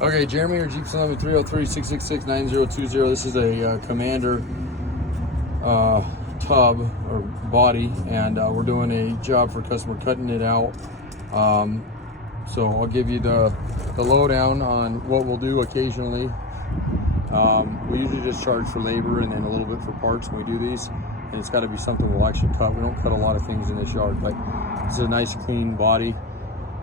Okay, Jeremy or Jeep Salami 303-666-9020. This is a Commander tub or body, and we're doing a job for a customer, cutting it out. So I'll give you the lowdown on what we'll do occasionally. We usually just charge for labor and then a little bit for parts when we do these, and it's got to be something we'll actually cut. We don't cut a lot of things in this yard, but this is a nice clean body.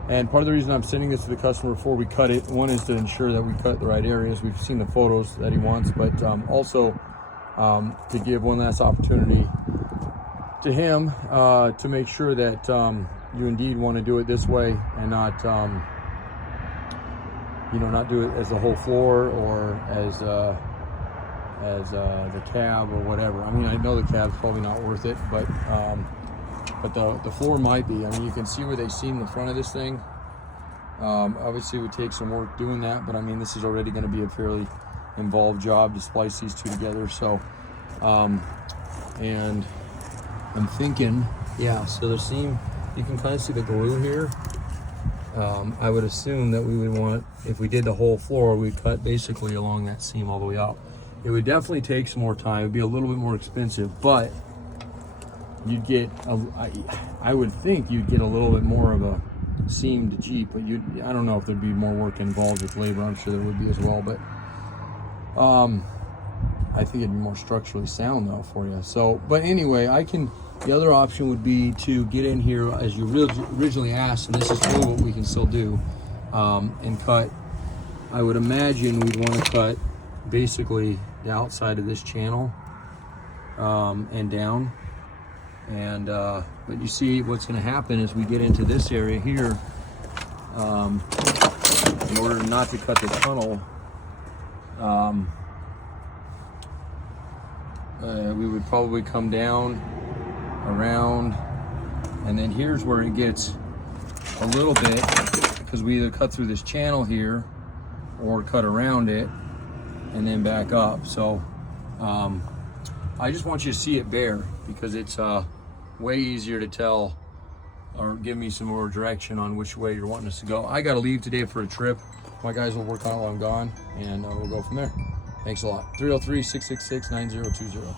And part of the reason I'm sending this to the customer before we cut it, one is to ensure that we cut the right areas. We've seen the photos that he wants, but also to give one last opportunity to him to make sure that you indeed want to do it this way and not not do it as the whole floor or as the cab or whatever. I mean, I know the cab's probably not worth it, but the floor might be. I mean, you can see where they seam the front of this thing. Obviously it would take some work doing that, but I mean, this is already going to be a fairly involved job to splice these two together. So and I'm thinking, yeah, so the seam, you can kind of see the glue here. I would assume that we would want, if we did the whole floor, we'd cut basically along that seam all the way out. It would definitely take some more time. It'd be a little bit more expensive, but you'd get, I would think you'd get a little bit more of a seamed Jeep, but I don't know if there'd be more work involved with labor. I'm sure there would be as well, but I think it'd be more structurally sound though for you. So, but anyway, the other option would be to get in here as you originally asked, and this is really what we can still do, and cut. I would imagine we'd want to cut basically the outside of this channel and down. And but you see what's going to happen is we get into this area here, in order not to cut the tunnel, we would probably come down around, and then here's where it gets a little bit, because we either cut through this channel here or cut around it and then back up. So I just want you to see it bare, because it's way easier to tell or give me some more direction on which way you're wanting us to go. I got to leave today for a trip. My guys will work on it while I'm gone, and we'll go from there. Thanks a lot. 303-666-9020.